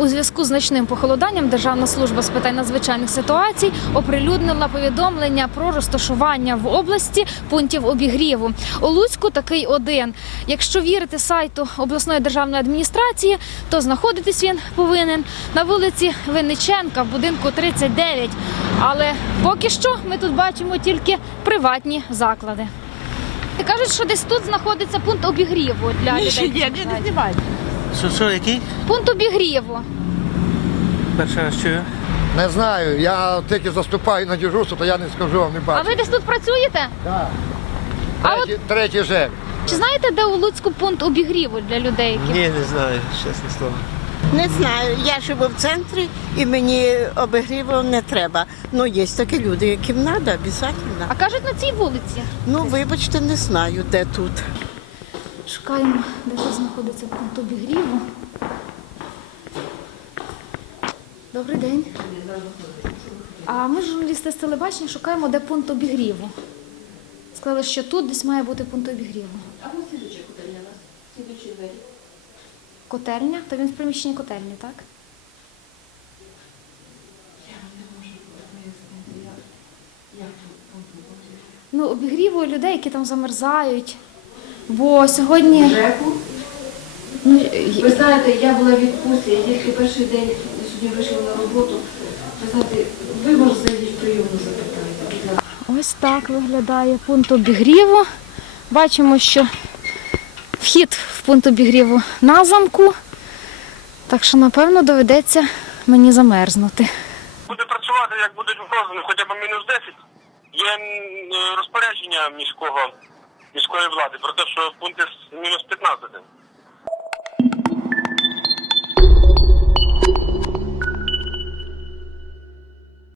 У зв'язку з значним похолоданням Державна служба з питань надзвичайних ситуацій оприлюднила повідомлення про розташування в області пунктів обігріву. У Луцьку такий один. Якщо вірити сайту обласної державної адміністрації, то знаходитись він повинен на вулиці Винниченка в будинку 39. Але поки що ми тут бачимо тільки приватні заклади. І кажуть, що десь тут знаходиться пункт обігріву для людей. не що який? Пункт обігріву. Перше Не знаю, я тільки заступаю на дежурство, то я не скажу, вам не бачу. А ви десь тут працюєте? Да. Так. Треті, от... Третій же. Чи знаєте, де у Луцьку пункт обігріву для людей? Які... Ні, не знаю, чесне слово. Не знаю. Я живу в центрі і мені обігріву не треба. Ну, Є такі люди, яким треба, обов'язково. А кажуть на цій вулиці. Ну, вибачте, не знаю, де тут. Шукаємо, де зараз знаходиться пункт обігріву. Добрий день. А ми журналісти з телебачення шукаємо, де пункт обігріву. Склали, що тут десь має бути пункт обігріву. А ось сідуча котельня у нас. Слідучий двері. Котельня? То він в приміщенні котельні, так? Ну, обігріву людей, які там замерзають. Бо сьогодні... Жеку. Ви знаєте, я була в відпустці, я тільки перший день сьогодні вийшла на роботу, ви знаєте, ви можете прийому прийом запитання. Ось так виглядає пункт обігріву. Бачимо, що вхід в пункт обігріву на замку, так що напевно доведеться мені замерзнути. Буде працювати, як будуть вказані, хоча б мінус 10. Є розпорядження міського. Из кој влади? Брда што Пунтес минус 15 ден.